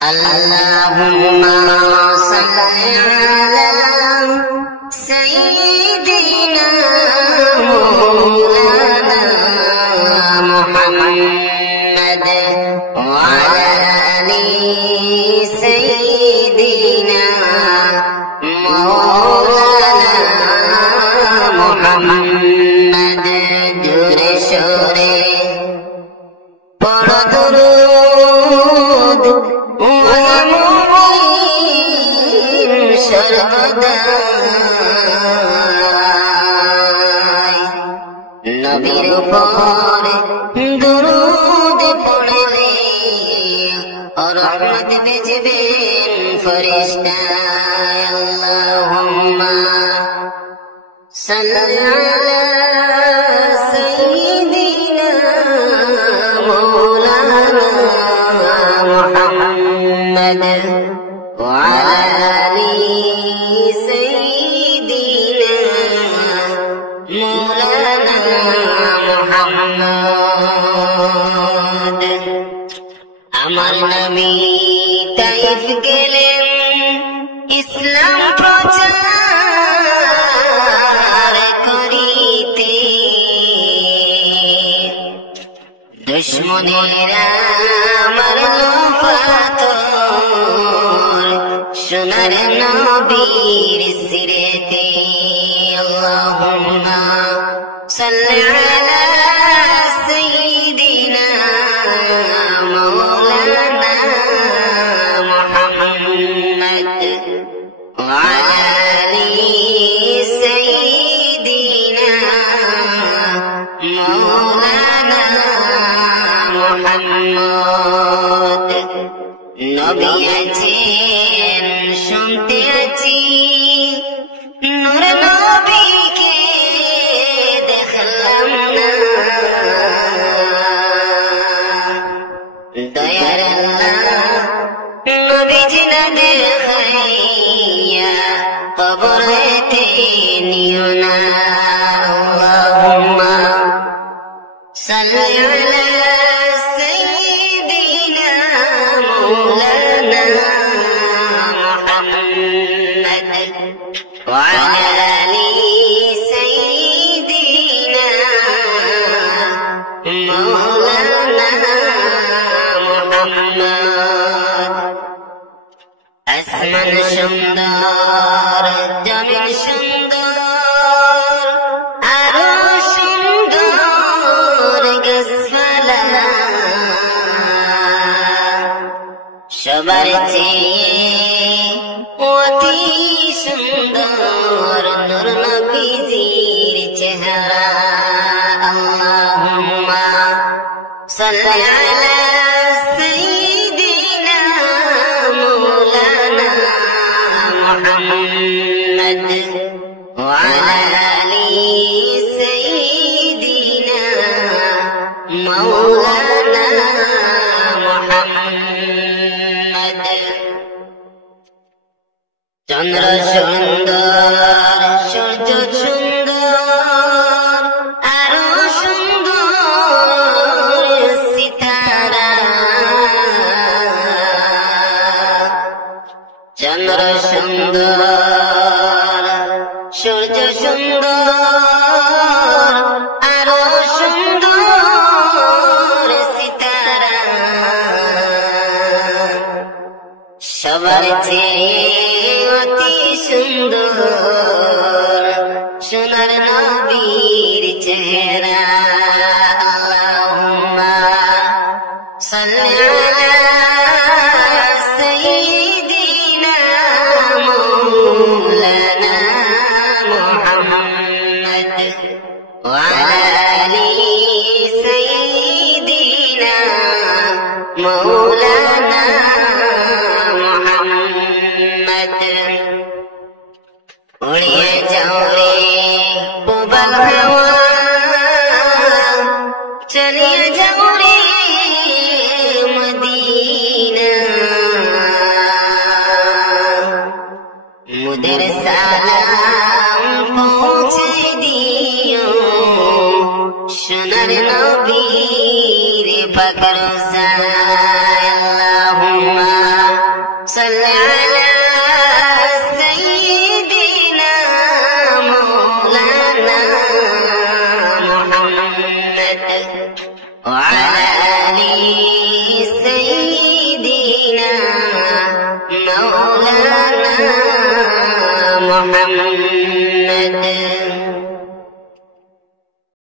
اللهم صل على سيدنا مولانا محمد وعلى آل سيدنا مولانا محمد جور شوره পড়ো দুরূদ মুমিন সর্বদা নবীর উপর দুরূদ পড়লে রহমত ভেজবেন ফেরেশতা আল্লাহুম্মা সাল্লি আলা محمد وعلى آل سيدنا مولانا محمد আমার নবী তাইফ গেলেন ইসলাম প্রচার করিতে দুশমনেরা মারলো পাথর সোনার নবীর সিরেতে আল্লাহুম্মা সাল্লি আলা সাইয়্যিদিনা মাওলানা মুহাম্মদ ওয়া আলি সাইয়্যিদিনা মাওলানা মুহাম্মদ নবী আছেন শুনতে আছি নূর নবীকে দেখলাম না দয়ার আল্লাহ নবীজি না দেখাইয়া কবরেতে নিও না আল্লাহুম্মা সাল্লি আলা وعلى آل سيدنا مولانا محمد আসমান সুন্দর জমিন সুন্দর আরো সুন্দর গাছপালা সবার চেয়ে অতি সুন্দর নূর নবীজির চেহারা আল্লাহুম্মা সাল্লি আলা সাইয়্যিদিনা মাওলানা মুহাম্মদ ওয়া আলা আলি সাইয়্যিদিনা মাওলানা মুহাম্মদ চন্দ্র সুন্দর সূর্য সুন্দর আরো সুন্দর সিতারা চন্দ্র সুন্দর সূর্য সুন্দর আরো সুন্দর সিতারা সবার চেয়ে অতি সুন্দর সোনার নবীর চেহারা আল্লাহুম্মা সাল্লি আলা সাইয়্যিদিনা মাওলানা মুহাম্মদ ওয়া আলা আলি সাইয়্যিদিনা মাওলানা উড়িয়ে যাও রে প্রবল হাওয়া صل على سيدنا مولانا محمد وعلى آل سيدنا مولانا محمد